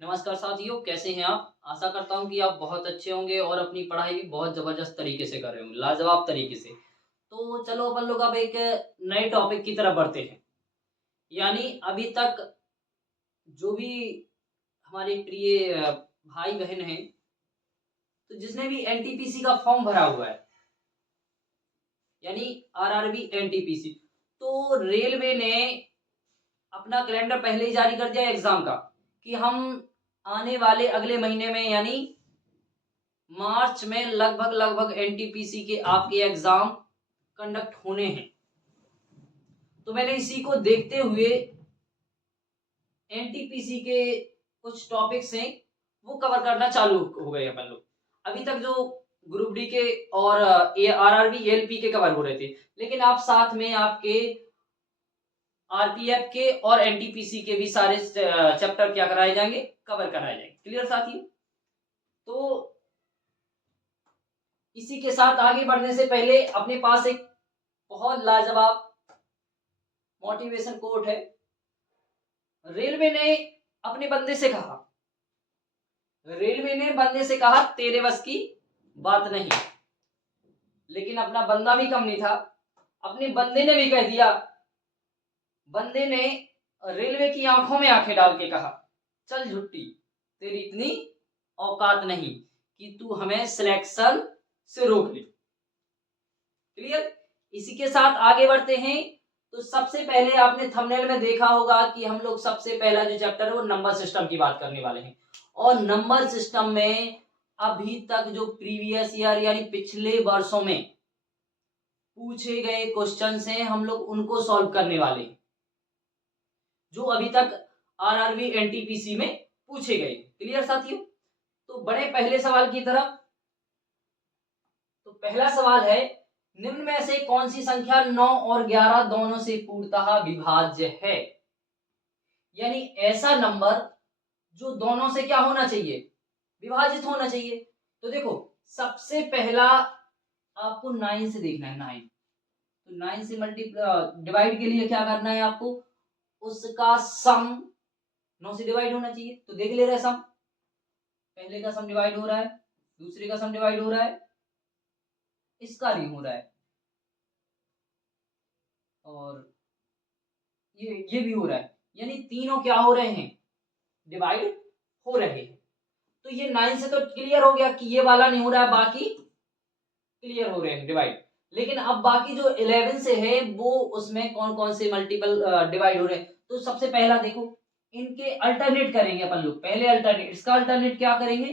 नमस्कार साथियों, कैसे हैं आप? आशा करता हूँ कि आप बहुत अच्छे होंगे और अपनी पढ़ाई भी बहुत ज़बरदस्त तरीके से कर रहे होंगे, लाजवाब तरीके से। तो चलो अपन लोग अब एक नए टॉपिक की तरफ बढ़ते हैं। यानी अभी तक जो भी हमारे प्रिय भाई-बहन हैं, तो जिसने भी एनटीपीसी का फॉर्म भरा हुआ है, यानी आरआरबी एनटीपीसी, तो रेलवे ने अपना कैलेंडर पहले ही जारी कर दिया है एग्ज़ाम का, कि हम आने वाले अगले महीने में यानी मार्च में लगभग एनटीपीसी के आपके एग्जाम कंडक्ट होने हैं। तो मैंने इसी को देखते हुए एनटीपीसी के कुछ टॉपिक्स हैं वो कवर करना चालू हो गए अपन लोग। अभी तक जो ग्रुप डी के और आरआरबी एलपी के कवर हो रहे थे, लेकिन आप साथ में आपके आरपीएफ के और एनटीपीसी के भी सारे चैप्टर क्या कराए जाएंगे, कवर कराए जाएंगे। क्लियर साथियों? तो इसी के साथ आगे बढ़ने से पहले अपने पास एक बहुत लाजवाब मोटिवेशन कोट है। रेलवे ने अपने बंदे से कहा, रेलवे ने बंदे से कहा तेरे बस की बात नहीं। लेकिन अपना बंदा भी कम नहीं था, अपने बंदे ने भी कह दिया। बंदे ने रेलवे की आंखों में आंखें डाल के कहा, चल झुट्टी, तेरी इतनी औकात नहीं कि तू हमें सिलेक्शन से रोक ले। क्लियर? इसी के साथ आगे बढ़ते हैं। तो सबसे पहले आपने थंबनेल में देखा होगा कि हम लोग सबसे पहला जो चैप्टर है वो नंबर सिस्टम की बात करने वाले हैं। और नंबर सिस्टम में अभी तक जो प्रीवियस ईयर यानी पिछले वर्षों में पूछे गए क्वेश्चंस हैं, हम लोग उनको सॉल्व करने वाले हैं, जो अभी तक आरआरबी एनटीपीसी में पूछे गए। क्लियर साथियों? तो बड़े पहले सवाल की तरफ। तो पहला सवाल है, निम्न में से कौन सी संख्या 9 और 11 दोनों से पूर्णतः विभाज्य है? यानी ऐसा नंबर जो दोनों से क्या होना चाहिए, विभाजित होना चाहिए। तो देखो, सबसे पहला आपको 9 से देखना है। 9, तो 9 से डिवाइड के लिए क्या करना है आपको, उसका सम 9 से डिवाइड होना चाहिए। तो देख ले रहे सम, पहले का सम डिवाइड हो रहा है, दूसरे का सम डिवाइड हो रहा है, इसका नहीं हो रहा है, और ये भी हो रहा है। यानी तीनों क्या हो रहे हैं, डिवाइड हो रहे हैं। तो ये 9 से तो क्लियर हो गया कि ये वाला नहीं हो रहा है, बाकी क्लियर हो रहे हैं डिवाइड। लेकिन अब बाकी जो 11 से है वो उसमें कौन कौन से मल्टीपल डिवाइड हो रहे हैं। तो सबसे पहला देखो, इनके अल्टरनेट करेंगे अपन लोग। पहले अल्टरनेट, इसका अल्टरनेट क्या करेंगे,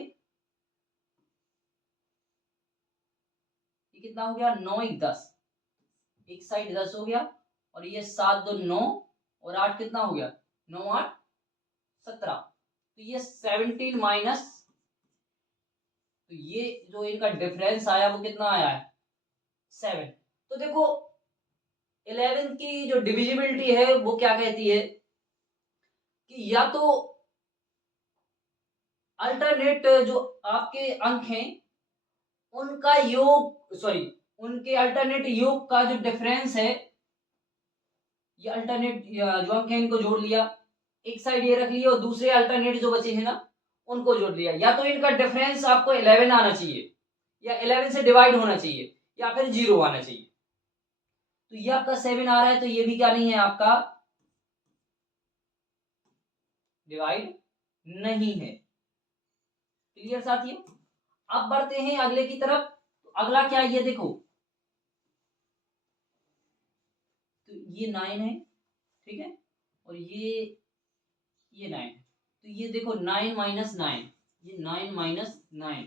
ये कितना हो गया, 9 1 10, एक साइड 10 हो गया, और ये 7 2 9, और 8 कितना हो गया, 9 8 17। तो ये 17 माइनस, तो ये जो इनका डिफरेंस आया वो कितना आया है, 7। तो देखो 11 की जो डिविजिबिलिटी है वो क्या कहती है कि या तो अल्टरनेट जो आपके अंक हैं उनका योग, सॉरी, उनके अल्टरनेट योग का जो डिफरेंस है, ये अल्टरनेट जो अंक है इनको जोड़ लिया, एक साइड ये रख लिया, और दूसरे अल्टरनेट जो बचे हैं ना उनको जोड़ लिया। या तो इनका डिफरेंस आपको 11 आना चाहिए, या 11 से डिवाइड होना चाहिए, या फिर 0 आना चाहिए। तो ये आपका 7 आ रहा है, तो ये भी क्या नहीं है, आपका डिवाइड नहीं है। क्लियर साथियों? अब बढ़ते हैं अगले की तरफ। तो अगला क्या है, ये देखो, तो ये 9 है, ठीक है, और ये 9 है। तो ये देखो 9 माइनस 9, ये 9 माइनस 9,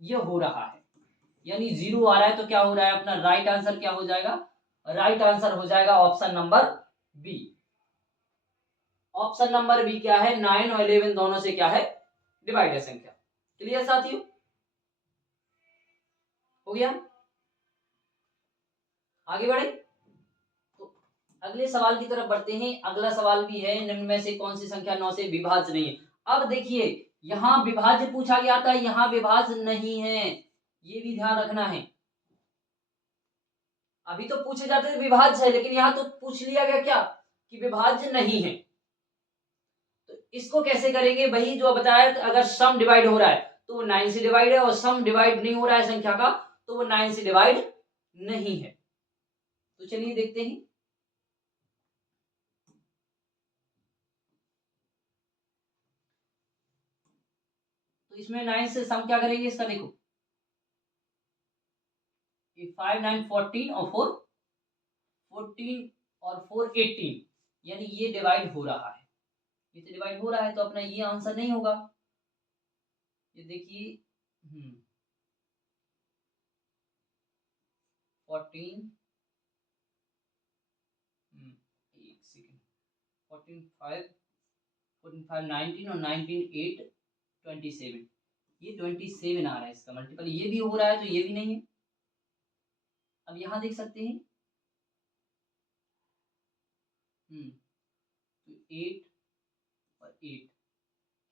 ये हो रहा है, यानी 0 आ रहा है। तो क्या हो रहा है, अपना राइट आंसर क्या हो जाएगा, राइट आंसर हो जाएगा option number B. Option number B क्या है, 9 और 11 दोनों से क्या है, डिवाइड है संख्या। क्लियर साथियों? हो गया? आगे बढ़े तो अगले सवाल की तरफ बढ़ते हैं। अगला सवाल भी है, निम्न में से कौन सी संख्या 9 से विभाज्य नहीं है। अब देखिए, यहां विभाज्य पूछा गया था, यहां विभाज्य नहीं है, ये भी ध्यान रखना है। अभी तो पूछे जाते थे विभाज्य है, लेकिन यहां तो पूछ लिया गया क्या, कि विभाज्य नहीं है। तो इसको कैसे करेंगे, वही जो बताया, अगर सम डिवाइड हो रहा है तो वो 9 से डिवाइड है, और सम डिवाइड नहीं हो रहा है संख्या का तो वो 9 से डिवाइड नहीं है। तो चलिए देखते हैं। तो इसमें 9 से सम क्या करेंगे इसका, देखो 5 9 14 और 4 14 और 4 18, यानी ये डिवाइड हो रहा है, ये तो डिवाइड हो रहा है, तो अपना ये आंसर नहीं होगा। ये देखिए 14 एक सेकेंड 14 5 14 5 19 और 19 8 27, ये 27 आ रहा है इसका मल्टीपल, ये भी हो रहा है तो ये भी नहीं है। अब यहां देख सकते हैं तो 8 और 8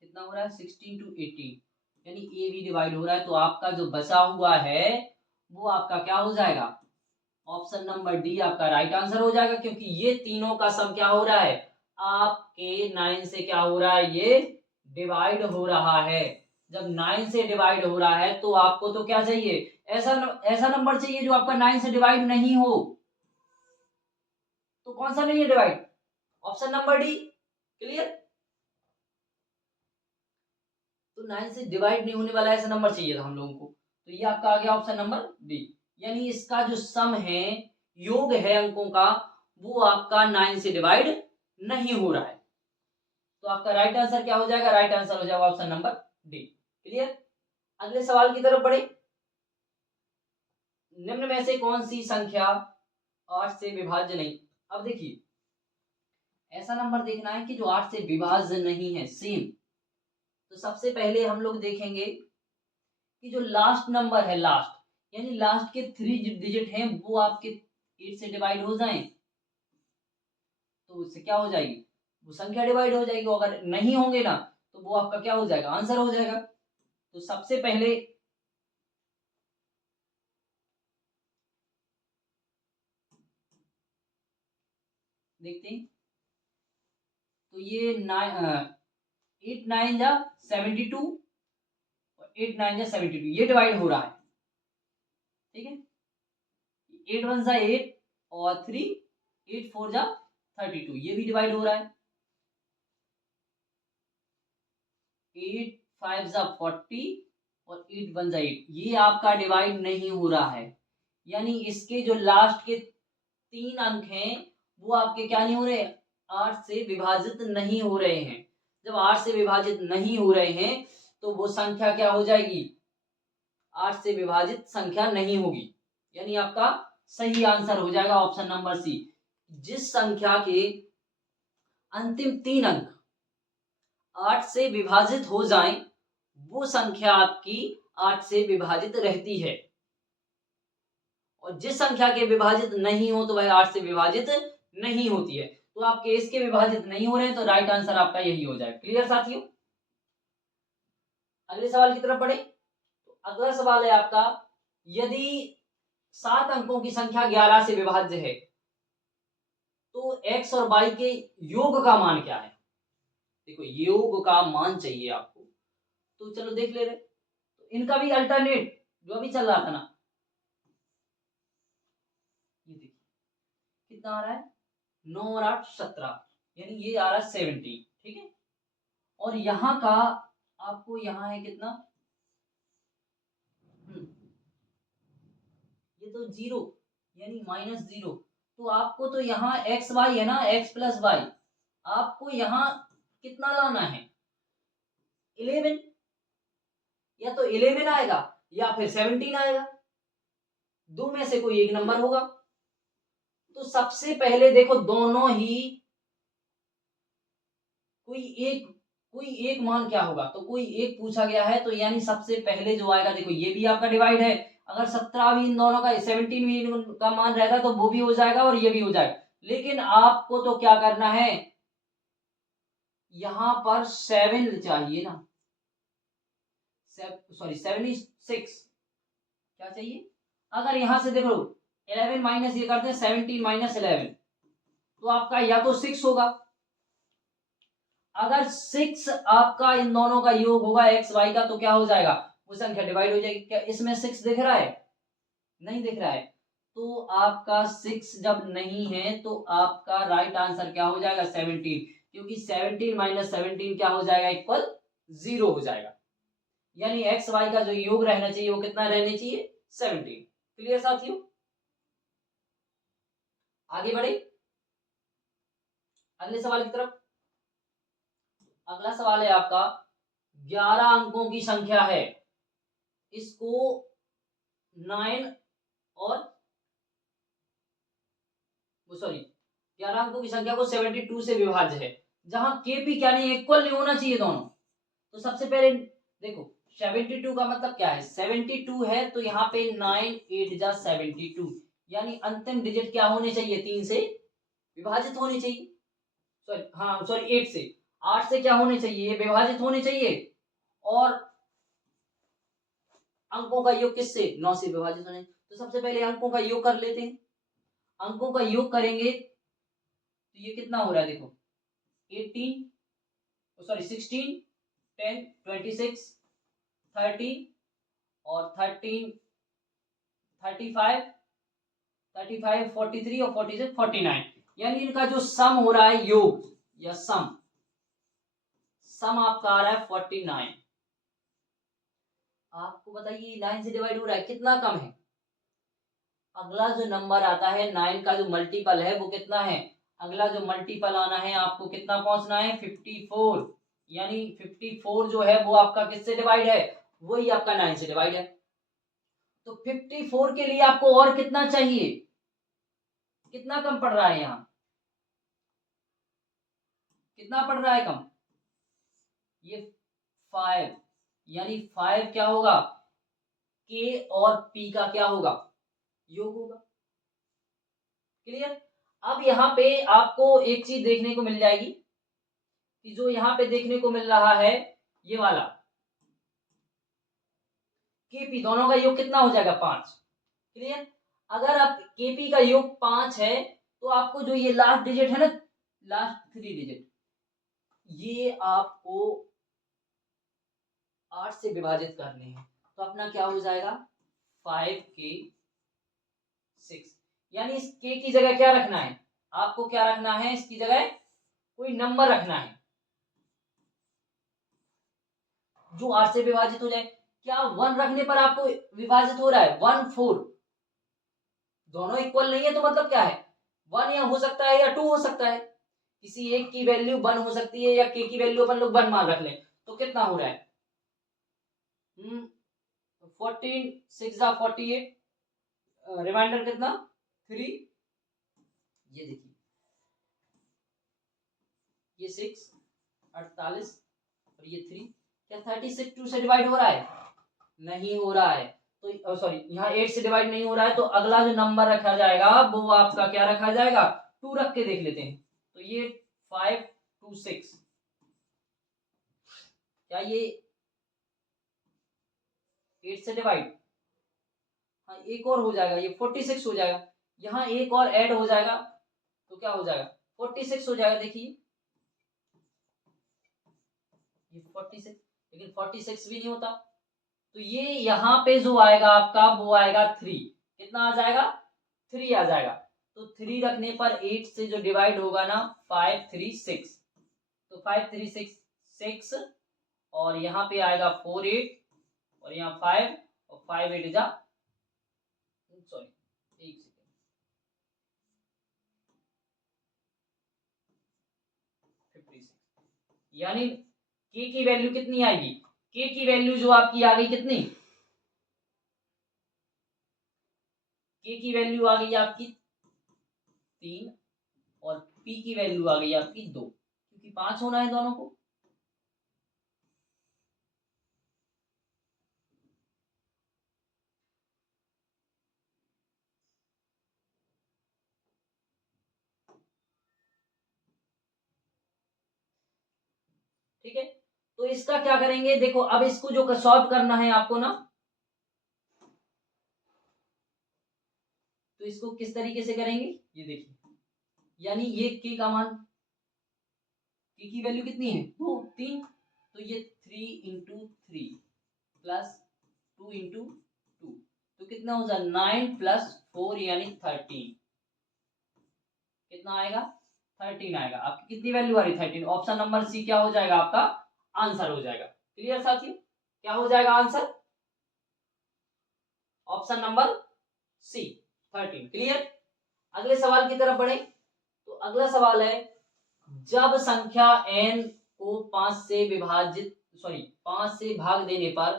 कितना हो रहा है 16 to 18, यानी ये भी डिवाइड हो रहा है, तो आपका जो बचा हुआ है वो आपका क्या हो जाएगा, ऑप्शन नंबर डी आपका राइट आंसर हो जाएगा, क्योंकि ये तीनों का सम क्या हो रहा है, आपके 9 से क्या हो रहा है, ये डिवाइड हो रहा है। जब 9 से डिवाइड हो रहा है तो आपको तो क्या चाहिए, ऐसा नंबर चाहिए जो आपका 9 से डिवाइड नहीं हो। तो कौन सा नहीं है divide, option number D. Clear, तो 9 से डिवाइड नहीं होने वाला ऐसा नंबर चाहिए था हम लोगों को, तो ये आपका आ गया ऑप्शन नंबर डी। यानी इसका जो सम है, योग है अंकों का, वो आपका 9 से डिवाइड नहीं हो रहा है, तो आपका राइट आंसर क्या हो जाएगा, राइट आंसर हो जाएगा ऑप्शन नंबर डी। क्लियर, अगले सवाल की तरफ बढ़े। निम्न में से कौन सी संख्या 8 से विभाज्य नहीं। अब देखिए ऐसा नंबर देखना है कि जो 8 से विभाज्य नहीं है, सेम। तो सबसे पहले हम लोग देखेंगे कि जो लास्ट नंबर है, लास्ट यानी लास्ट के 3 डिजिट हैं, वो आपके 8 से डिवाइड हो जाएं तो उससे क्या हो जाएगी, वो संख्या डिवाइड हो जाएगी। अगर नहीं होंगे ना तो वो आपका क्या हो जाएगा, आंसर हो जाएगा। तो सबसे पहले देखते हैं, तो ये 8 9 जा 72 और 8 9 जा 72, ये डिवाइड हो रहा है, ठीक है। 8 1 जा 8 और 3 8 4 जा 32, ये भी डिवाइड हो रहा है। 8 5 जा 40 और 8 1 जा 8, ये आपका डिवाइड नहीं हो रहा है, यानी इसके जो लास्ट के 3 अंक हैं वो आपके क्या नहीं हो रहे, 8 से विभाजित नहीं हो रहे हैं। जब 8 से विभाजित नहीं हो रहे हैं तो वो संख्या क्या हो जाएगी, 8 से विभाजित संख्या नहीं होगी, यानी आपका सही आंसर हो जाएगा ऑप्शन नंबर सी। जिस संख्या के अंतिम 3 अंक 8 से विभाजित हो जाएं वो संख्या आपकी 8 से विभाजित रहती है, और जिस संख्या के विभाजित नहीं हो तो वह 8 से विभाजित नहीं होती है। तो आपके इसके विभाजित नहीं हो रहे हैं तो राइट आंसर आपका यही हो जाएगा। क्लियर साथियों, अगले सवाल की तरफ बढ़े। तो अगला सवाल है आपका, यदि 7 अंकों की संख्या 11 से विभाज्य है तो x और y के योग का मान क्या है। देखो योग का मान चाहिए आपको, तो चलो देख ले रहे, तो इनका भी अल्टरनेट जो अभी चल रहा था ना, ये देखिए कितना आ रहा है, 9 और 8 17, यानी ये आ रहा है 70, ठीक है। और यहाँ का आपको यहाँ है कितना, ये तो 0 यानी -0, तो आपको तो यहाँ एक्स वाई है ना, x प्लस वाई, आपको यहाँ कितना लाना है 11, या तो 11 आएगा या फिर 17 आएगा, दो में से कोई एक नंबर होगा। तो सबसे पहले देखो दोनों ही कोई एक मान क्या होगा, तो कोई एक पूछा गया है, तो यानी सबसे पहले जो आएगा, देखो ये भी आपका डिवाइड है, अगर 17 भी इन दोनों का 17 भी इनका मान रहता तो वो भी हो जाएगा और ये भी हो जाएगा, लेकिन आपको तो क्या करना है, यहां पर 7 चाहिए ना, सॉरी 76 क्या चाहिए। अगर यहां से देखो 11 माइनस ये करते हैं 17 माइनस 11, तो आपका या तो 6 होगा, अगर 6 आपका इन दोनों का योग होगा एक्स वाई का, तो क्या हो जाएगा, वो संख्या डिवाइड हो जाएगी। क्या इसमें 6 दिख रहा है? नहीं दिख रहा है। तो आपका 6 जब नहीं है तो आपका राइट आंसर क्या हो जाएगा, 17, क्योंकि 17 माइनस 17 क्या हो जाएगा, इक्वल 0 हो जाएगा। यानी एक्स वाई का जो योग रहना चाहिए वो कितना रहना चाहिए, 17। क्लियर साथियों? आगे बढ़े अगले सवाल की तरफ। अगला सवाल है आपका, 11 अंकों की संख्या है, इसको 9 और सॉरी 11 अंकों की संख्या को 72 से विभाज्य है, जहां के पी क्या नहीं, इक्वल नहीं होना चाहिए दोनों। तो सबसे पहले देखो 72 का मतलब क्या है, 72 है तो यहाँ पे 9 8 जा 72, यानी अंतिम डिजिट क्या होने चाहिए, 3 से विभाजित होने चाहिए। सॉरी हाँ सॉरी 8 से, 8 से क्या होने चाहिए, विभाजित होने चाहिए। और अंकों का योग किससे, 9 से विभाजित होने। तो सबसे पहले अंकों का योग कर लेते हैं। अंकों का योग करेंगे तो ये कितना हो रहा है, देखो 18 सॉरी 16 10 26 30 और 13 35 35 43 और 46 49, यानी इनका जो सम हो रहा है योग या सम आपका आ रहा है 49। आपको बताइए 9 से डिवाइड हो रहा है, कितना कम है। अगला जो नंबर आता है 9 का जो मल्टीपल है वो कितना है, अगला जो मल्टीपल आना है आपको कितना पहुंचना है, 54, यानी 54 जो है वो आपका किससे डिवाइड है, वही आपका 9 से डिवाइड है। तो 54 के लिए आपको और कितना चाहिए, कितना कम पड़ रहा है यहाँ, कितना पड़ रहा है कम, ये 5, यानी 5 क्या होगा, के और पी का क्या होगा, योग होगा। क्लियर? अब यहाँ पे आपको एक चीज देखने को मिल जाएगी कि जो यहाँ पे देखने को मिल रहा है ये वाला केपी, दोनों का योग कितना हो जाएगा, 5। क्लियर? अगर आप केपी का योग 5 है तो आपको जो ये लास्ट डिजिट है ना, लास्ट 3 डिजिट, ये आपको 8 से विभाजित करने हैं। तो अपना क्या हो जाएगा, 5k6, यानी इस के की जगह क्या रखना है, आपको क्या रखना है, इसकी जगह कोई नंबर रखना है जो 8 से विभाजित हो जाए। क्या 1 रखने पर आपको विभाजित हो रहा है, 1 4, दोनों इक्वल नहीं है तो मतलब क्या है, 1 या हो सकता है या 2 हो सकता है, किसी एक की वैल्यू 1 हो सकती है या के की वैल्यू अपन लोग 1 मान रख लें। तो कितना हो रहा है, 14 6 जा 48, रिमाइंडर कितना 3, ये देखिए ये 6 48 और ये 3, क्या 36 2 से डिवाइड हो रहा है, नहीं हो रहा है। तो सॉरी यहाँ 8 से डिवाइड नहीं हो रहा है, तो अगला जो नंबर रखा जाएगा वो आपका क्या रखा जाएगा, 2 रख के देख लेते हैं। तो ये 5 2 6, क्या ये 8 से डिवाइड, हाँ एक और हो जाएगा, ये 46 हो जाएगा, यहाँ एक और ऐड हो जाएगा तो क्या हो जाएगा, 46 हो जाएगा। देखिए ये 46, लेकिन 46 भी नहीं होता, तो ये यहाँ पे जो आएगा आपका वो आएगा 3, कितना आ जाएगा, 3 आ जाएगा। तो 3 रखने पर 8 से जो डिवाइड होगा ना, 5 3 6, तो 5 3 6 6, और यहाँ पे आएगा 4 8, और यहाँ 5 और 5 8 जा सॉरी एक सेकेंड, यानी के की वैल्यू कितनी आएगी, के की वैल्यू जो आपकी आ गई कितनी, के की वैल्यू आ गई आपकी 3 और पी की वैल्यू आ गई आपकी 2, क्योंकि 5 होना है दोनों को। ठीक है, तो इसका क्या करेंगे, देखो अब इसको जो सॉल्व करना है आपको ना, तो इसको किस तरीके से करेंगे, ये देखिए, यानी ये के का मान k की वैल्यू कितनी है 2 3, तो ये 3 × 3 प्लस 2 × 2, तो कितना हो जाए 9 + 4 यानी 13। कितना आएगा 13 आएगा। आपकी कितनी वैल्यू आ रही 13। ऑप्शन नंबर सी क्या हो जाएगा आपका आंसर हो जाएगा। क्लियर साथियों, क्या हो जाएगा answer option number C 13। Clear. अगले सवाल की तरफ बढ़े तो अगला सवाल है जब संख्या n को 5 से विभाजित 5 से भाग देने पर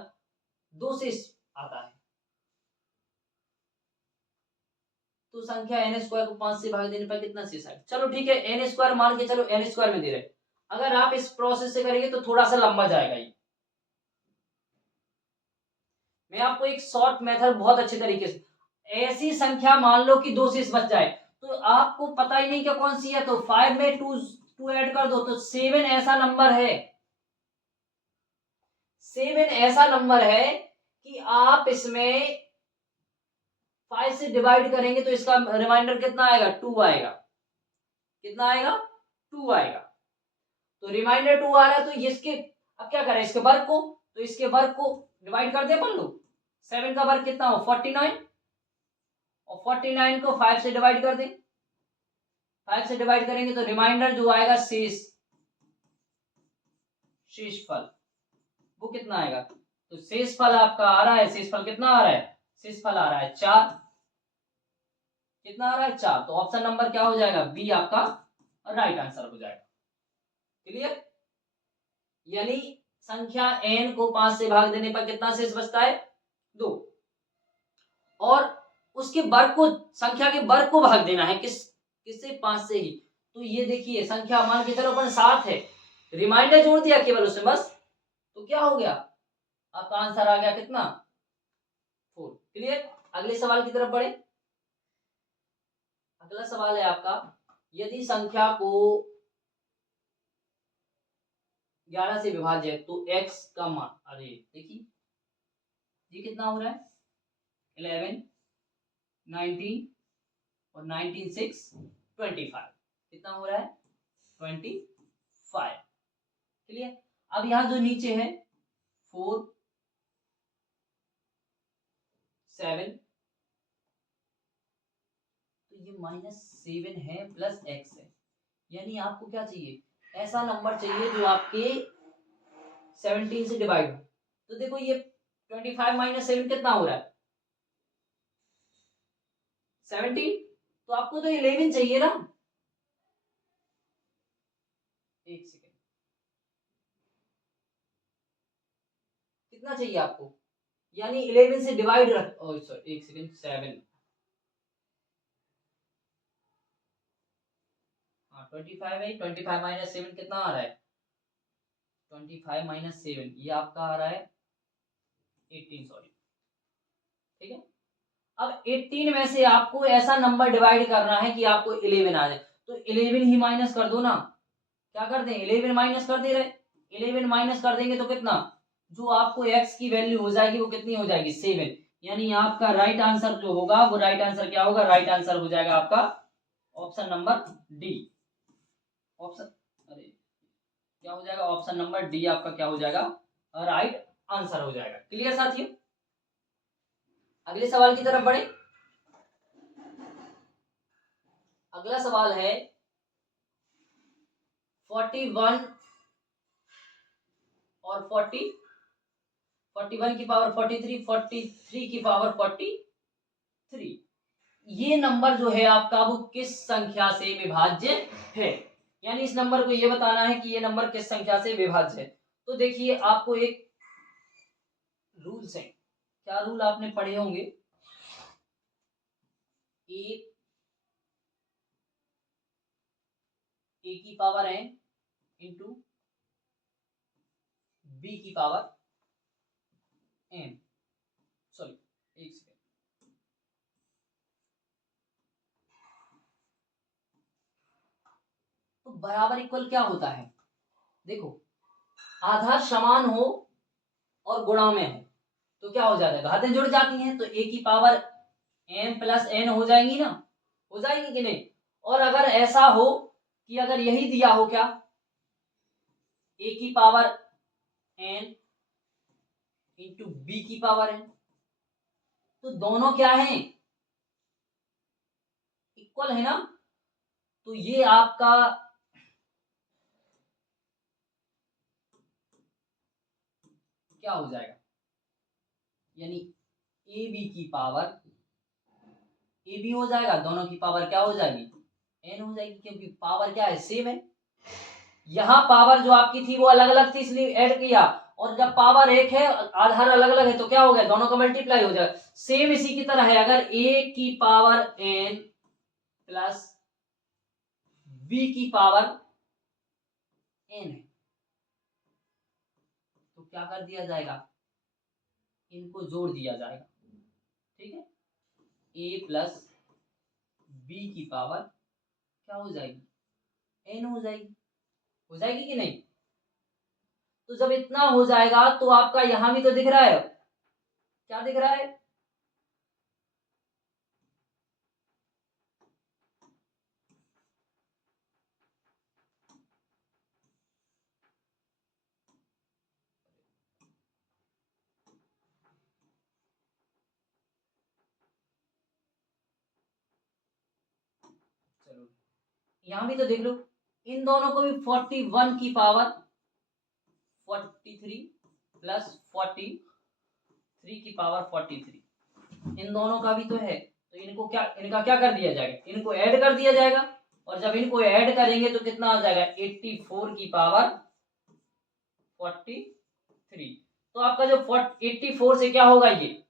2 से आता है, तो संख्या n स्क्वायर को 5 से भाग देने पर कितना शेष आएगा। चलो ठीक है, n स्क्वायर मान के चलो n स्क्वायर में दे रहे, अगर आप इस प्रोसेस से करेंगे तो थोड़ा सा लंबा जाएगा ये। मैं आपको एक शॉर्ट मेथड बहुत अच्छे तरीके से, ऐसी संख्या मान लो कि 2 शेष बच जाए तो आपको पता ही नहीं क्या कौन सी है, तो 5 में 2 ऐड कर दो तो 7 ऐसा नंबर है, 7 ऐसा नंबर है कि आप इसमें 5 से डिवाइड करेंगे तो इसका रिमाइंडर कितना आएगा 2 आएगा। कितना आएगा 2 आएगा। तो रिमाइंडर 2 आ रहा है तो इसके अब क्या करें इसके वर्ग को, तो इसके वर्ग को डिवाइड कर दे अपन लोग। 7 का वर्ग कितना हो 49 और 49 को 5 से डिवाइड कर दें। 5 से डिवाइड करेंगे तो रिमाइंडर जो आएगा शेषफल वो कितना आएगा, तो शेषफल आपका आ रहा है, शेषफल कितना आ रहा है, शेषफल आ रहा है 4। कितना आ रहा है 4, तो ऑप्शन नंबर क्या हो जाएगा बी आपका राइट आंसर हो जाएगा। क्लियर। यानी संख्या n को 5 से भाग देने पर कितना शेष बचता है 2, और उसके वर्ग को, संख्या के वर्ग को भाग देना है किससे 5 से ही। तो ये देखिए संख्या मान के चलो अपन 7 है, रिमाइंडर जोड़ दिया केवल उसमें बस, तो क्या हो गया आपका आंसर आ गया कितना 4। क्लियर। अगले सवाल की तरफ बढ़े। अगला सवाल है आपका यदि संख्या को 11 से विभाज्य है तो x का मान, अरे देखिए ये कितना हो रहा है 11 19 और 19 6 25, कितना हो रहा है 25। क्लियर। अब यहां जो नीचे है 4 7, तो ये -7 है प्लस x है, यानी आपको क्या चाहिए ऐसा नंबर चाहिए जो आपके 17 से डिवाइड हो। तो देखो ये 25 - 7 कितना हो रहा है 17, तो आपको तो 11 चाहिए ना। एक सेकेंड, कितना चाहिए आपको, यानी 11 से डिवाइड रख, सॉरी एक सेकेंड 7, हाँ 25 है, 25 - 7 कितना आ रहा है 25 - 7 ये आपका आ रहा है 18, सॉरी ठीक है। अब 18 में से आपको ऐसा नंबर डिवाइड करना है कि आपको 11 आ जाए, तो 11 ही माइनस कर दो ना। क्या कर दें 11 माइनस कर दे रहे, 11 माइनस कर देंगे तो कितना, जो आपको x की वैल्यू हो जाएगी वो कितनी हो जाएगी 7, यानी आपका राइट आंसर जो होगा वो राइट आंसर क्या होगा, राइट आंसर हो जाएगा आपका ऑप्शन नंबर डी। ऑप्शन अरे क्या हो जाएगा ऑप्शन नंबर डी आपका क्या हो जाएगा राइट आंसर हो जाएगा। क्लियर साथियों। अगले सवाल की तरफ बढ़े। अगला सवाल है 41 और 41 की पावर 43, 43 की पावर 43, ये नंबर जो है आपका वो किस संख्या से विभाज्य है, यानी इस नंबर को ये बताना है कि ये नंबर किस संख्या से विभाज्य है। तो देखिए आपको एक रूल्स है, क्या रूल आपने पढ़े होंगे, ए की पावर n इंटू बी की पावर n, सॉरी एक सेकेंड, तो बराबर इक्वल क्या होता है, देखो आधार समान हो और गुणा में हो तो क्या हो जाता है घातें जुड़ जाती हैं, तो a की पावर m प्लस n हो जाएंगी ना, हो जाएंगी कि नहीं। और अगर ऐसा हो कि अगर यही दिया हो क्या a की पावर n इंटू b की पावर n। तो दोनों क्या है, इक्वल है ना। तो ये आपका क्या हो जाएगा, यानी ए बी की पावर ए बी हो जाएगा, दोनों की पावर क्या हो जाएगी, एन हो जाएगी, क्योंकि पावर क्या है, सेम है। यहाँ पावर जो आपकी थी वो अलग अलग थी, इसलिए ऐड किया, और जब पावर एक है आधार अलग अलग है तो क्या हो गया, दोनों का मल्टीप्लाई हो जाएगा। सेम इसी की तरह है, अगर a की पावर n प्लस b की पावर n है तो क्या कर दिया जाएगा, इनको जोड़ दिया जाएगा, ठीक है। a प्लस b की पावर क्या हो जाएगी, n हो जाएगी कि नहीं। तो जब इतना हो जाएगा तो आपका यहां भी तो दिख रहा है, क्या दिख रहा है, चलो यहां भी तो देख लो, इन दोनों को भी 41 की पावर 43 प्लस 43 की पावर 43, इन दोनों का भी तो है, तो इनको क्या, इनका क्या कर दिया जाएगा, इनको ऐड कर दिया जाएगा, और जब इनको ऐड करेंगे तो कितना आ जाएगा, 84 की पावर 43। तो आपका जो 84 से क्या होगा, ये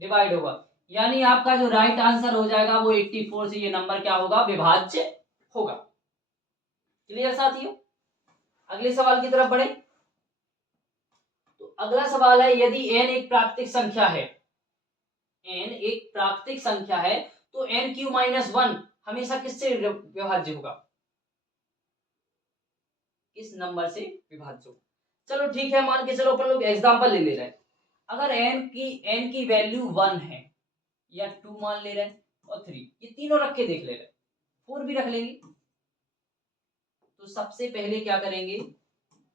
डिवाइड होगा, यानी आपका जो राइट आंसर हो जाएगा वो 84 से ये नंबर क्या होगा, विभाज्य होगा। क्लियर साथियों, अगले सवाल की तरफ बढ़े। तो अगला सवाल है, यदि n एक प्राकृतिक संख्या है, n एक प्राकृतिक संख्या है तो n क्यू माइनस 1 हमेशा किससे विभाज्य होगा, किस नंबर से विभाज्य होगा। चलो ठीक है, मान के चलो अपन लोग एग्जांपल ले रहे हैं, अगर n की वैल्यू 1 है या 2 मान ले रहे हैं और 3, ये तीनों रख के देख ले रहे हैं, 4 भी रख लेंगे। तो सबसे पहले क्या करेंगे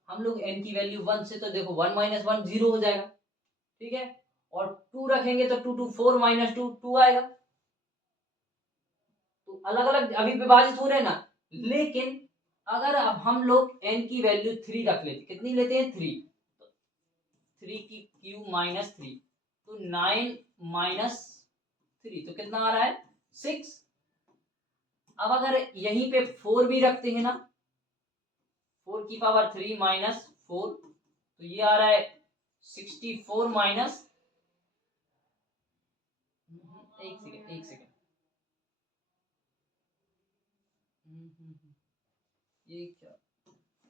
हम लोग, n की वैल्यू 1 से तो देखो 1 माइनस 1 0 हो जाएगा, ठीक है, और 2 रखेंगे तो 2 2 4 माइनस 2 2 आएगा। तो अलग अलग अभी विभाजित हो रहे हैं ना, लेकिन अगर अब हम लोग n की वैल्यू 3 रख लेते, कितनी लेते हैं 3, तो 3 की क्यू माइनस 3, तो 9 माइनस 3 तो कितना आ रहा है 6। अब अगर यहीं पे 4 भी रखते हैं ना, 4 की पावर 3 माइनस 4, तो ये आ रहा है 64 माइनस, एक सेकेंड ये क्या,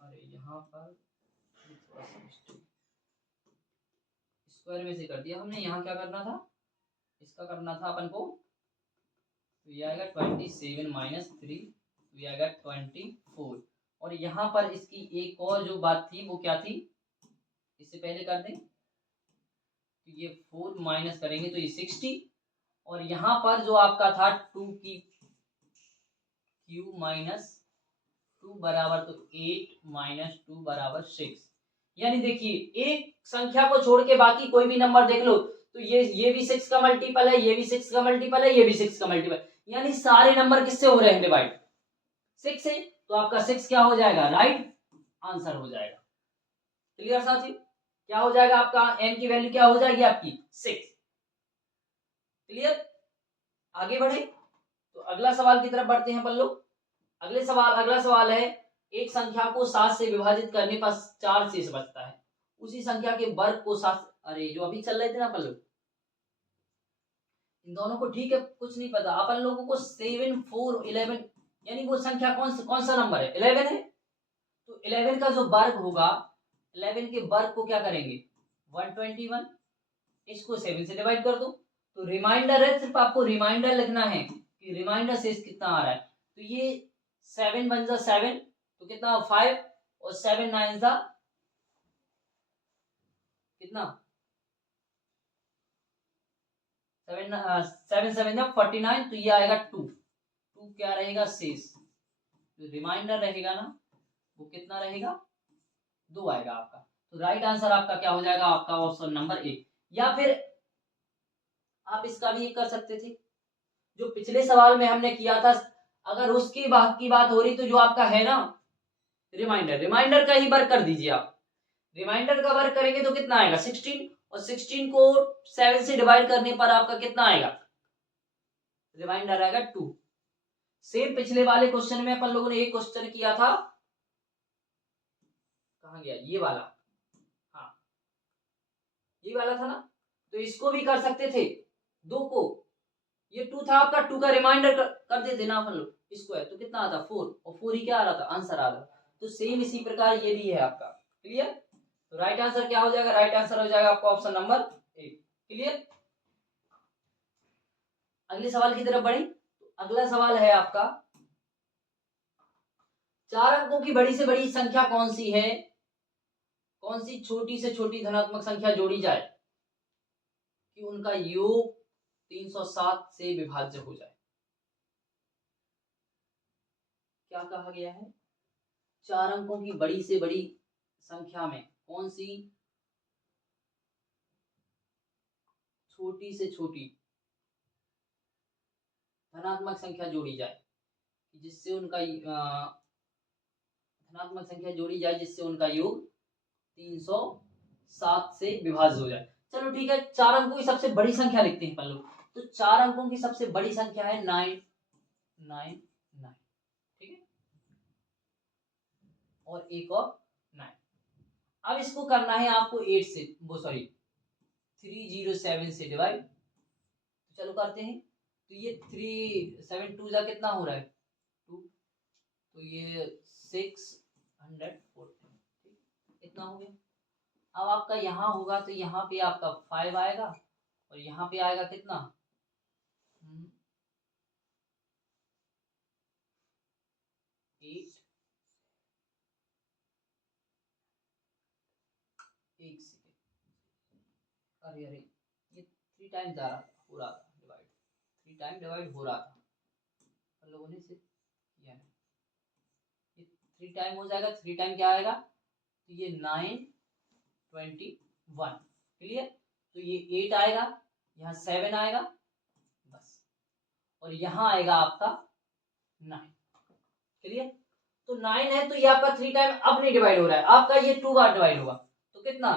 अरे यहाँ पर थोड़ा सा मिस्टेक, स्क्वायर में से कर दिया हमने, यहाँ क्या करना था, इसका करना था अपन को, तो ये आएगा 27 माइनस 3, तो ये आएगा 24, और यहाँ पर इसकी एक और जो बात थी वो क्या थी, इससे पहले कर दें, तो ये 4 माइनस करेंगे तो ये 60, और यहाँ पर जो आपका था 2 की क्यू माइनस 2 बराबर, तो 8 माइनस 2 बराबर 6। यानी देखिए एक संख्या को छोड़ के बाकी कोई भी नंबर देख लो, तो ये भी 6 का मल्टीपल है, ये भी 6 का मल्टीपल है, ये भी 6 का मल्टीपल, यानी सारे नंबर किससे हो रहे हैं डिवाइड, 6 से, तो आपका 6 क्या हो जाएगा, राइट आंसर हो जाएगा। क्लियर साथियों, क्या हो जाएगा आपका, n की वैल्यू क्या हो जाएगी आपकी 6। क्लियर, आगे बढ़े, तो अगला सवाल की तरफ बढ़ते हैं अपन लोग। अगला सवाल है, एक संख्या को 7 से विभाजित करने पर 4 शेष बचता है, उसी संख्या के वर्ग को 7, अरे जो अभी चल रहे थे ना अपन लोग, इन दोनों को ठीक है कुछ नहीं पता, अपन लोगों को 7 4 11, यानी वो संख्या कौन सा नंबर है, 11 है, तो 11 का जो वर्ग होगा, 11 के वर्ग को क्या करेंगे 121, इसको 7 से डिवाइड कर दो, तो रिमाइंडर है, सिर्फ आपको रिमाइंडर लिखना है कि रिमाइंडर शेष कितना आ रहा है, तो ये 7 बन जा 7, तो कितना 5, और 7 9 जा कितना 7 7 जा 49, तो ये आएगा 2 क्या रहेगा शेष, जो रिमाइंडर रहेगा ना वो कितना रहेगा 2 आएगा आपका। तो राइट आंसर आपका क्या हो जाएगा, आपका ऑप्शन नंबर ए। या फिर आप इसका भी कर सकते थे, जो पिछले सवाल में हमने किया था, अगर उसकी बात हो रही तो जो आपका है ना रिमाइंडर का ही वर्क कर दीजिए आप। रिमाइंडर का वर्क करेंगे तो कितना आएगा 16, और 16 को 7 से डिवाइड करने पर आपका कितना आएगा, रिमाइंडर आएगा 2। सेम पिछले वाले क्वेश्चन में अपन लोगों ने एक क्वेश्चन किया था, कहाँ गया ये वाला, हाँ ये वाला था ना, तो इसको भी कर सकते थे 2 को, ये 2 था आपका, 2 का रिमाइंडर कर देते ना अपन लोग इसको, है तो कितना आता 4, और 4 ही क्या आ रहा था आंसर आ रहा था। तो सेम इसी प्रकार ये भी है आपका। क्लियर? तो राइट आंसर क्या हो जाएगा, राइट आंसर हो जाएगा आपका ऑप्शन नंबर ए। क्लियर? अगले सवाल की तरफ बढ़े। अगला सवाल है आपका, 4 अंकों की बड़ी से बड़ी संख्या कौन सी है, कौन सी छोटी से छोटी धनात्मक संख्या जोड़ी जाए कि उनका योग 307 से विभाज्य हो जाए। क्या कहा गया है, 4 अंकों की बड़ी से बड़ी संख्या में कौन सी छोटी से छोटी धनात्मक संख्या जोड़ी जाए, जिससे उनका धनात्मक संख्या जोड़ी जाए जिससे उनका योग 307 से विभाज्य हो जाए। चलो ठीक है, 4 अंकों की सबसे बड़ी संख्या लिखते हैं अपन लोग। तो 4 अंकों की सबसे बड़ी संख्या है 999, ठीक है, और एक और 9। अब इसको करना है आपको 8 से, वो सॉरी 307 से डिवाइड। तो चलो करते हैं। तो ये 3 7 2 जा कितना हो रहा है 2, तो ये 640, इतना हो गया। अब आपका यहाँ होगा तो यहाँ पे आपका 5 आएगा, और यहाँ पे आएगा कितना 8, एक सेकेंड, अरे ये 3 टाइम जा रहा था, हो रहा था डिवाइड, 3 टाइम डिवाइड हो रहा था, हम लोगों ने सिर्फ किया नहीं। ये 3 टाइम हो जाएगा, 3 टाइम क्या आएगा, तो ये 921। क्लियर? तो ये 8 आएगा, यहाँ 7 आएगा बस, और यहाँ आएगा आपका 9। क्लियर? तो 9 है तो ये आपका 3 टाइम अब नहीं डिवाइड हो रहा है, आपका ये 2 बार डिवाइड होगा, तो कितना,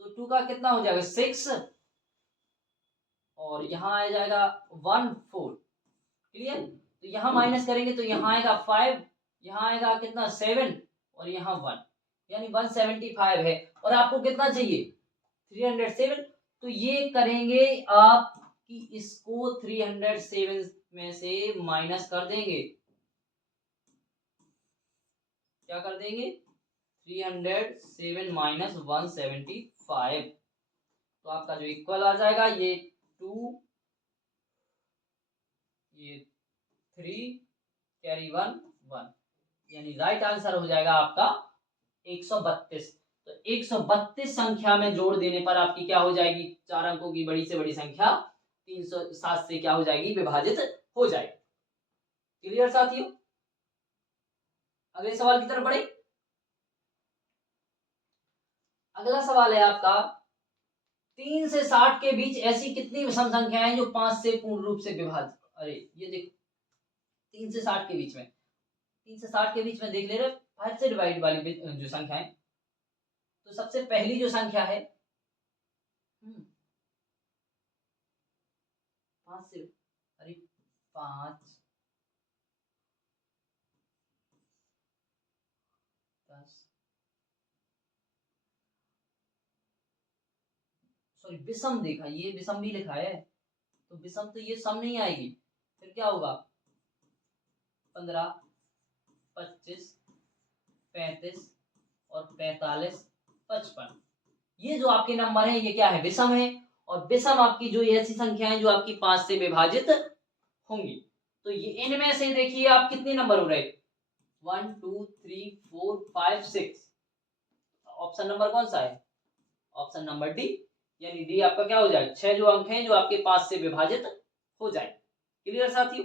तो 2 का कितना हो जाएगा 6, और यहाँ आ जाएगा 14। क्लियर? तो यहाँ माइनस करेंगे तो यहाँ आएगा 5, यहाँ आएगा कितना 7, और यहाँ 1, यानी 175 है, और आपको कितना चाहिए 307। तो ये करेंगे आप कि इसको 307 में से माइनस कर देंगे, क्या कर देंगे 307 माइनस 175, तो आपका जो इक्वल आ जाएगा ये 2, ये 3 कैरी 1 1, यानी राइट आंसर हो जाएगा आपका 132। तो 132 संख्या में जोड़ देने पर आपकी क्या हो जाएगी, 4 अंकों की बड़ी से बड़ी संख्या 307 से क्या हो जाएगी, विभाजित हो जाएगी। क्लियर साथियों? अगले सवाल की तरफ बढ़े। अगला सवाल है आपका, 3 से 60 के बीच ऐसी कितनी विषम संख्याएं जो 5 से पूर्ण रूप से विभाजित, अरे ये देखो 3 से 60 के बीच में, 3 से 60 के बीच में देख ले रहे 5 से डिवाइड वाली जो संख्या है, तो सबसे पहली जो संख्या है 5 से, अरे 5 10, सॉरी विषम देखा, ये विषम भी लिखा है, तो विषम तो ये सम नहीं आएगी, फिर क्या होगा 15 25 35 और 45 55, ये जो आपके नंबर है ये क्या है, विषम है। और विषम आपकी जो ऐसी संख्या है जो आपकी 5 से विभाजित होंगी। तो ये इनमें से देखिए आप कितने नंबर हो रहे 1 2 3 4 5 6, ऑप्शन नंबर कौन सा है, ऑप्शन नंबर डी, यानी डी आपका क्या हो जाए, 6 जो अंक हैं जो आपके 5 से विभाजित हो जाए। क्लियर साथियों?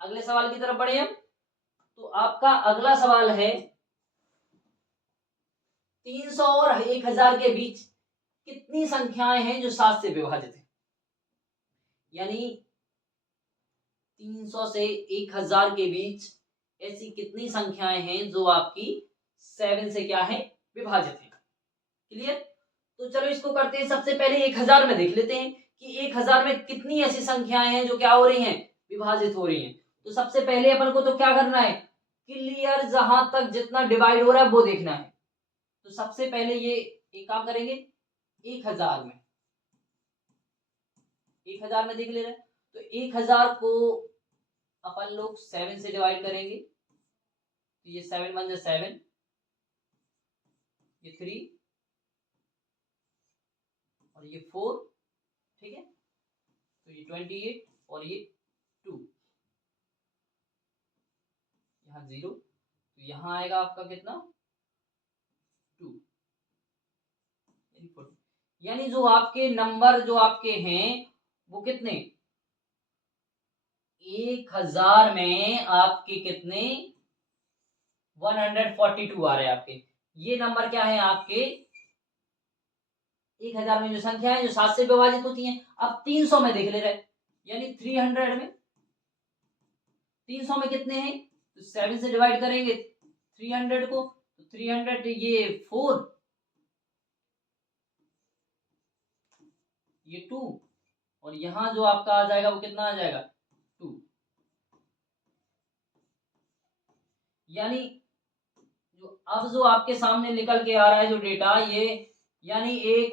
अगले सवाल की तरफ बढ़े हम। तो आपका अगला सवाल है 300 और 1000 के बीच कितनी संख्याएं हैं जो 7 से विभाजित है? यानी 300 से 1000 के बीच ऐसी कितनी संख्याएं हैं जो आपकी 7 से क्या है, विभाजित है। क्लियर? तो चलो इसको करते हैं। सबसे पहले 1000 में देख लेते हैं कि 1000 में कितनी ऐसी संख्याएं हैं जो क्या हो रही हैं, विभाजित हो रही हैं। तो सबसे पहले अपन को तो क्या करना है, क्लियर, जहां तक जितना डिवाइड हो रहा है वो देखना है। तो सबसे पहले ये एक काम करेंगे, 1000 में, 1000 में देख ले रहे हैं। तो 1000 को अपन लोग 7 से डिवाइड करेंगे। तो ये 7 1 7, ये 3 और ये 4, ठीक है। तो ये 28 और ये 2, यहाँ 0, तो यहाँ आएगा आपका कितना, 2, यानी जो आपके नंबर जो आपके हैं वो कितने, 1000 में आपके कितने, 142 आ रहे हैं आपके। ये नंबर क्या है आपके 1000 में जो संख्या है जो 7 से विभाजित होती हैं। अब 300 में देख ले रहे, यानी 300 में, 300 में कितने हैं, तो 7 से डिवाइड करेंगे 300 को, तो 300 ये 4, ये 2 और यहाँ जो आपका आ जाएगा वो कितना आ जाएगा, 2। यानी जो आपके सामने निकल के आ रहा है जो डेटा, ये यानी 1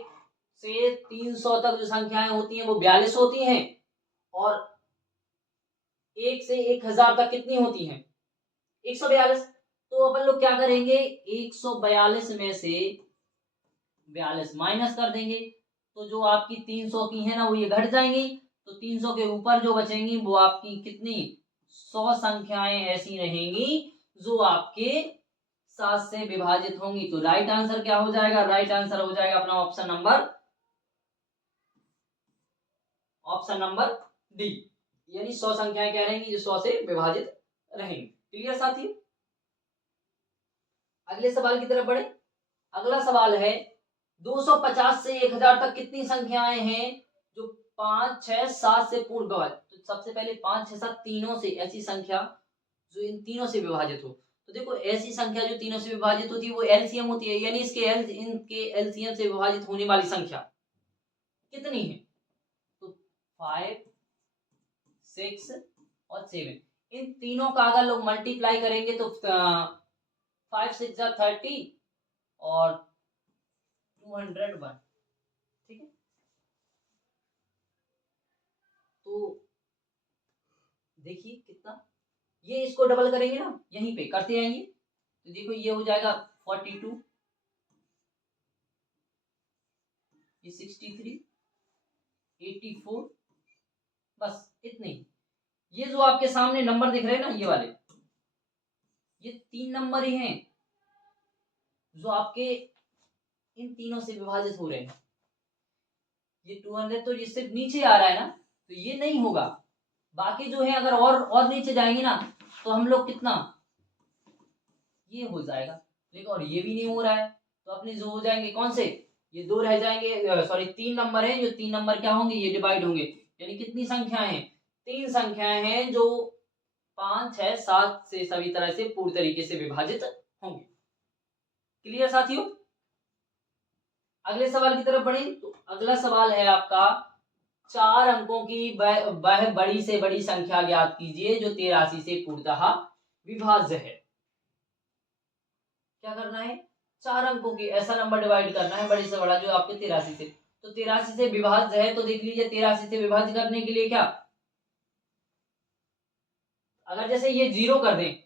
से 300 तक जो संख्याएं होती हैं वो 42 होती हैं, और 1 से 1000 तक कितनी होती हैं, 142। तो अपन लोग क्या करेंगे, 142 में से 42 माइनस कर देंगे, तो जो आपकी 300 की है ना वो ये घट जाएंगी। तो 300 के ऊपर जो बचेंगी वो आपकी कितनी, 100 संख्याएं ऐसी रहेंगी जो आपके 7 से विभाजित होंगी। तो राइट आंसर क्या हो जाएगा, राइट आंसर हो जाएगा अपना ऑप्शन नंबर डी, यानी 100 संख्याएं क्या रहेंगी जो 100 से विभाजित रहेंगी। क्लियर साथियों? अगले सवाल की तरफ बढ़े। अगला सवाल है 250 से 1000 तक कितनी संख्याएं हैं जो 5 6 7 से पूर्ण विभाजित। तो सबसे पहले 5 6 7 तीनों से ऐसी संख्या जो इन तीनों से विभाजित हो। तो देखो ऐसी संख्या जो तीनों से विभाजित होती है वो एलसीएम होती है, यानी इनके एलसीएम से विभाजित होने वाली संख्या कितनी है, तो 5 6 और 7, इन तीनों का अगर लोग मल्टीप्लाई करेंगे तो 5 6 30 और 201, ठीक है। तो देखिए कितना, ये इसको डबल करेंगे ना, यहीं पे करते आएंगे, तो देखो ये हो जाएगा 42, ये 63, 84, बस इतने ही। ये जो आपके सामने नंबर दिख रहे हैं ना ये वाले, ये 3 नंबर ही हैं जो आपके इन तीनों से विभाजित हो रहे हैं। ये 200 तो ये सिर्फ नीचे आ रहा है ना, तो ये नहीं होगा। बाकी जो है अगर और नीचे जाएंगे ना तो हम लोग कितना, ये हो जाएगा, लेकिन और ये भी नहीं हो रहा है, तो अपने जो हो जाएंगे कौन से, ये 2 रह जाएंगे, सॉरी 3 नंबर है, जो 3 नंबर क्या होंगे, ये डिवाइड होंगे। यानी कितनी संख्याएं हैं, 3 संख्याएं हैं जो 5 6 7 से सभी तरह से पूर्ण तरीके से विभाजित होंगे। क्लियर साथियों? अगले सवाल की तरफ बढ़े। तो अगला सवाल है आपका 4 अंकों की वह बड़ी से बड़ी संख्या ज्ञात कीजिए जो 83 से पूर्णतः विभाज्य है। क्या करना है, 4 अंकों की ऐसा नंबर डिवाइड करना है बड़ी से बड़ा जो आपके 83 से, तो 83 से विभाज्य है। तो देख लीजिए 83 से विभाज्य करने के लिए क्या, अगर जैसे ये 0 कर दें,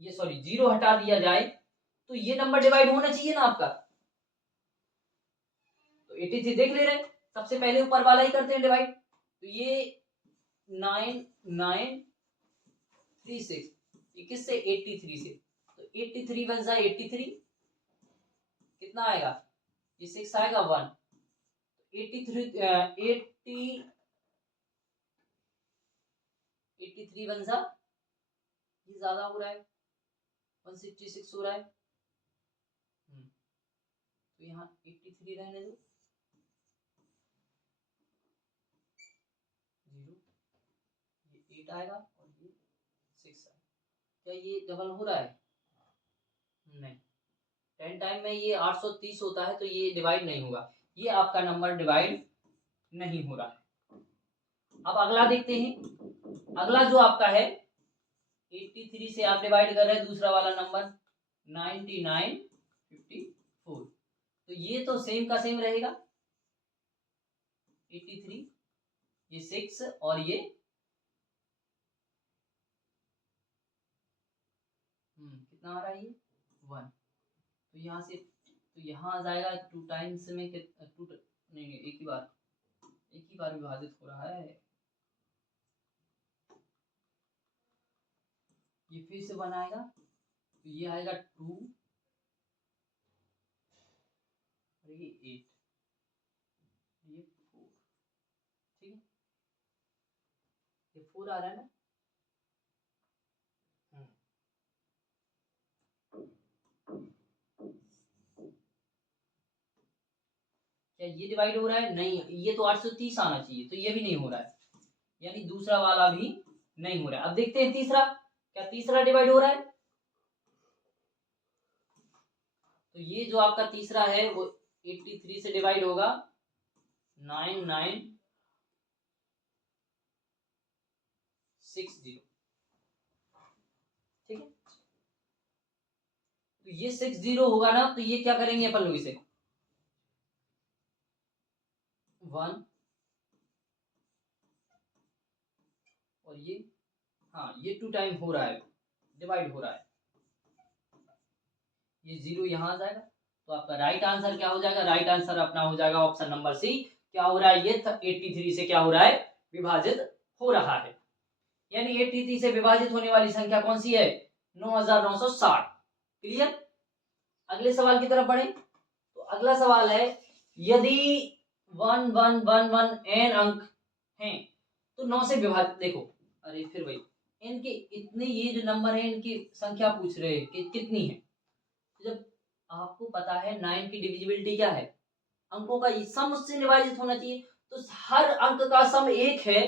ये सॉरी 0 हटा दिया जाए तो ये नंबर डिवाइड होना चाहिए ना आपका। तो 83 देख ले रहे हैं, सबसे पहले ऊपर वाला ही करते हैं डिवाइड। तो ये 9936, ये किससे, 83 से, तो 83 बन जाए 83, कितना आएगा, ये 6 आएगा 1, 83 बन जा, ये ज्यादा हो रहा है, 166 हो रहा है, तो यहाँ 83 रहने दो, 0, ये 8 आएगा और ये 6 आएगा। क्या ये डबल हो रहा है? नहीं, 10 टाइम में ये 830 होता है, तो ये डिवाइड नहीं होगा, ये आपका नंबर डिवाइड नहीं हो रहा है। अब अगला देखते हैं। अगला जो आपका है 83 से आप डिवाइड कर रहे हैं दूसरा वाला नंबर 9954, तो ये तो सेम का सेम रहेगा। 83, ये 6 और ये कितना आ रहा है, ये 1। तो यहाँ से तो यहाँ आ जाएगा 2 टाइम्स में नहीं, एक ही बार विभाजित हो रहा है। ये फिर से 1 आएगा, तो ये आएगा 2 और ये 8, ये 4, ठीक है, ये 4 आ रहा है ना। क्या ये डिवाइड हो रहा है? नहीं, ये तो 830 आना चाहिए, तो ये भी नहीं हो रहा है, यानी दूसरा वाला भी नहीं हो रहा है। अब देखते हैं तीसरा, क्या तीसरा डिवाइड हो रहा है? तो ये जो आपका तीसरा है वो 83 से डिवाइड होगा 9960, ठीक है। तो ये 60 होगा ना, तो ये क्या करेंगे अपन लोग, इसे 1 और ये, हाँ ये 2 टाइम हो रहा है, डिवाइड हो रहा है, ये 0 यहाँ आ जाएगा। तो आपका राइट आंसर क्या हो जाएगा? राइट आंसर अपना हो जाएगा ऑप्शन नंबर सी। क्या हो रहा है? ये 83 से क्या हो रहा है? विभाजित हो रहा है, यानी 83 से विभाजित होने वाली संख्या कौन सी है? 9960। क्लियर? अगले सवाल की तरफ बढ़े। तो अगला सवाल है, यदि 1111 n अंक हैं तो 9 से विभाजित, देखो, अरे फिर भाई इनके इतने, ये जो नंबर है इनकी संख्या पूछ रहे हैं कि कितनी है। जब आपको पता है 9 की डिविजिबिलिटी क्या है, अंकों का सम उससे विभाजित होना चाहिए, तो हर अंक का सम 1 है,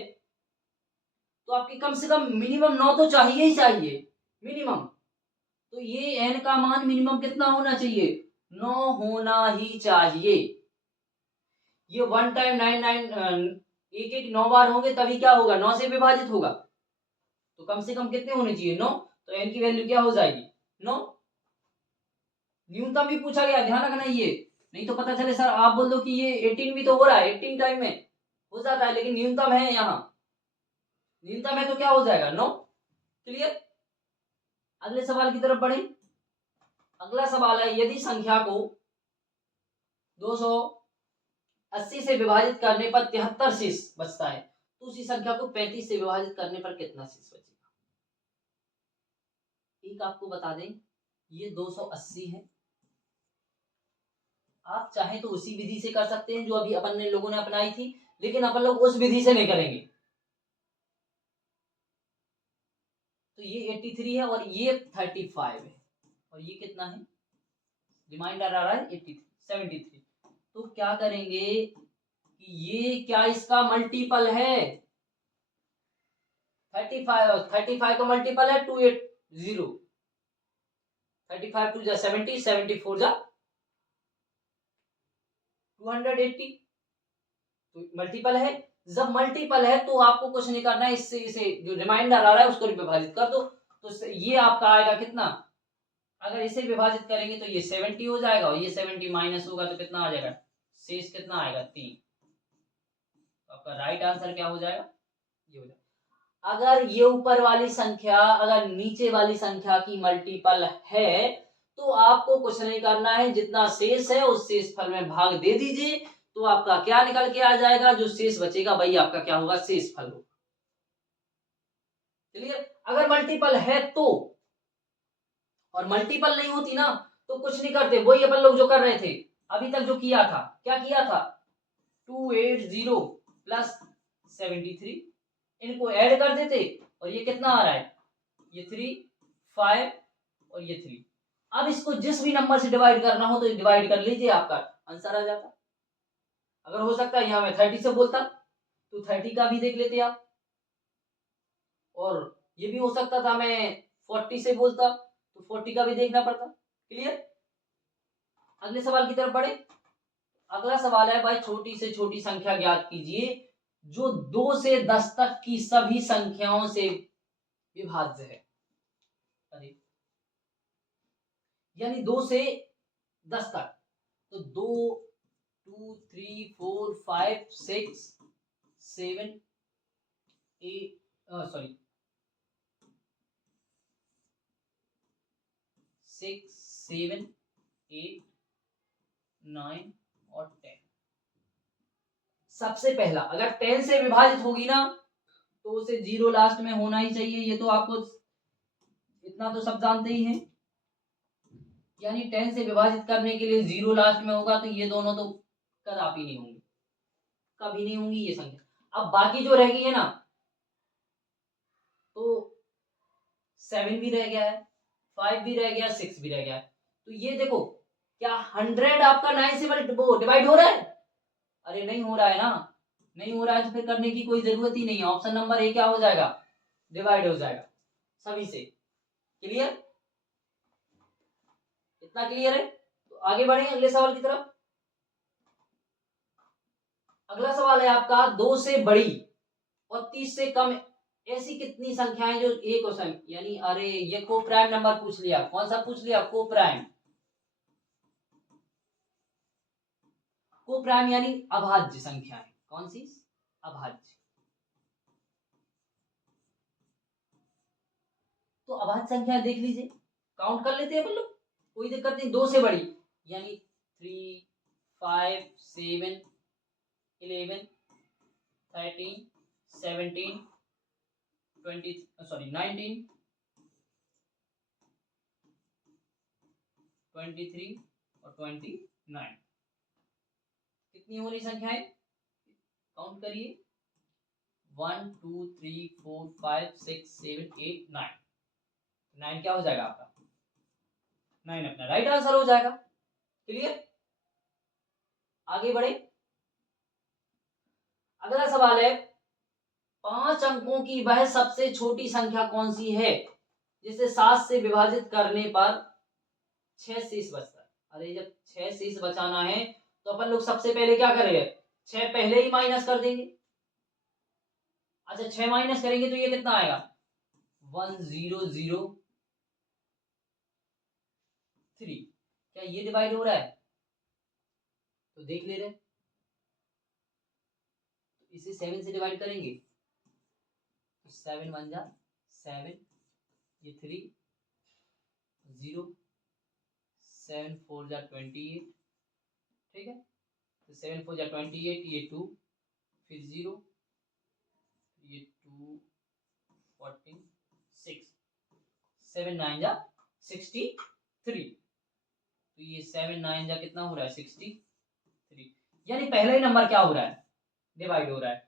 तो आपकी कम से कम मिनिमम 9 तो चाहिए ही चाहिए, मिनिमम। तो ये n का मान मिनिमम कितना होना चाहिए? 9 होना ही चाहिए। ये 1 टाइम 99 एक 9 बार होंगे तभी क्या होगा? 9 से विभाजित होगा, तो कम से कम कितने होने चाहिए? 9। तो n की वैल्यू क्या हो जाएगी? 9। न्यूनतम भी पूछा गया, ध्यान रखना ये, नहीं तो पता चले सर आप बोल दो कि ये 18 भी तो हो रहा है, 18 टाइम में हो जाता है, लेकिन न्यूनतम है, यहाँ न्यूनतम है तो क्या हो जाएगा? 9। क्लियर? अगले सवाल की तरफ बढ़े। अगला सवाल है, यदि संख्या को 280 से विभाजित करने पर 73 शेष बचता है, तो उसी संख्या को 35 से विभाजित करने पर कितना शेष बचेगा? एक आपको बता दें, ये 280 है, आप चाहें तो उसी विधि से कर सकते हैं जो अभी अपन ने लोगों ने अपनाई थी, लेकिन अपन लोग उस विधि से नहीं करेंगे। तो ये 83 है और ये 35 है, और ये कितना है? रिमाइंडर आ रहा है 83, 73। तो क्या करेंगे कि ये क्या इसका मल्टीपल है? 35 का मल्टीपल है 280, 35 2 जा 70, 74 जा 280, तो मल्टीपल है। जब मल्टीपल है तो आपको कुछ नहीं करना है, इससे इसे जो रिमाइंडर आ रहा है उसको विभाजित कर दो, तो ये आपका आएगा कितना? अगर इसे विभाजित करेंगे तो ये 70 हो जाएगा, और ये 70 माइनस होगा तो कितना आ जाएगा? शेष कितना आएगा? 3। तो आपका राइट आंसर क्या हो जाएगा? ये हो जाएगा। अगर ये ऊपर वाली संख्या अगर नीचे वाली संख्या की मल्टीपल है तो आपको कुछ नहीं करना है, जितना शेष है उस शेष फल में भाग दे दीजिए, तो आपका क्या निकल के आ जाएगा? जो शेष बचेगा वही आपका क्या होगा? शेष फल होगा। क्लियर? अगर मल्टीपल है तो, और मल्टीपल नहीं होती ना तो कुछ नहीं करते, वही अपन लोग जो कर रहे थे अभी तक, जो किया था, क्या किया था? 280 प्लस 73, इनको ऐड कर देते, और ये कितना आ रहा है? ये 3 5 और ये 3, अब इसको जिस भी नंबर से डिवाइड करना हो तो डिवाइड कर लीजिए, आपका आंसर आ जाता। अगर हो सकता है यहाँ मैं 30 से बोलता तो 30 का भी देख लेते आप, और ये भी हो सकता था मैं 40 से बोलता तो 40 का भी देखना पड़ता। क्लियर? अगले सवाल की तरफ बढ़े। अगला सवाल है भाई, छोटी से छोटी संख्या ज्ञात कीजिए जो 2 से 10 तक की सभी संख्याओं से विभाज्य है। अरे यानी 2 से 10 तक, तो 2 2 3 4 5 6 7 8 सॉरी 6 7 8 9 और 10। सबसे पहला अगर 10 से विभाजित होगी ना तो उसे 0 लास्ट में होना ही चाहिए, ये तो आपको इतना तो सब जानते ही हैं। यानी 10 से विभाजित करने के लिए 0 लास्ट में होगा, तो ये दोनों तो कदापि नहीं होंगी, कभी नहीं होंगी ये संख्या। अब बाकी जो रह गई है ना, तो 7 भी रह गया है, 5 भी रह गया, 6 भी रह गया है। तो ये देखो, क्या 100 आपका 9 से डिवाइड हो रहा है? अरे नहीं हो रहा है ना, नहीं हो रहा है तो फिर करने की कोई जरूरत ही नहीं है। ऑप्शन नंबर ए क्या हो जाएगा? डिवाइड हो जाएगा सभी से। क्लियर? इतना क्लियर है? तो आगे बढ़े अगले सवाल की तरफ। अगला सवाल है आपका, 2 से बड़ी और 30 से कम ऐसी कितनी संख्याएं जो एक और यानी, अरे ये को प्राइम नंबर पूछ लिया। कौन सा पूछ लिया? को प्राइम। को प्राइम यानी अभाज्य संख्याएं। कौन सी? अभाज्य। तो अभाज्य संख्या देख लीजिए, काउंट कर लेते हैं अपन लोग, कोई दिक्कत नहीं। 2 से बड़ी यानी 3 5 7 11 13 17 20 सॉरी 19 23 और 29। कितनी हो रही संख्याएं? काउंट करिए। 1 2 3 4 5 6 7 8 9। 9 क्या हो जाएगा आपका? 9 अपना राइट आंसर हो जाएगा। क्लियर? आगे बढ़े। अगला सवाल है, 5 अंकों की वह सबसे छोटी संख्या कौन सी है जिसे 7 से विभाजित करने पर 6 शेष बचता है? अरे जब 6 शेष बचाना है तो अपन लोग सबसे पहले क्या करेंगे? 6 पहले ही माइनस कर देंगे। अच्छा 6 माइनस करेंगे तो ये कितना आएगा? 1003। क्या ये डिवाइड हो रहा है? तो देख ले रहे, इसे 7 से डिवाइड करेंगे तो 7 1 जा 7, ये 3 0, 7 4 जा 28। ठीक है, तो 7 4 जा 28, ये 2 फिर 0, ये 2 14 6, 7 9 जा 63। तो ये 7 9 जा कितना हो रहा है? 63। यानी पहला ही नंबर क्या हो रहा है? डिवाइड हो रहा है।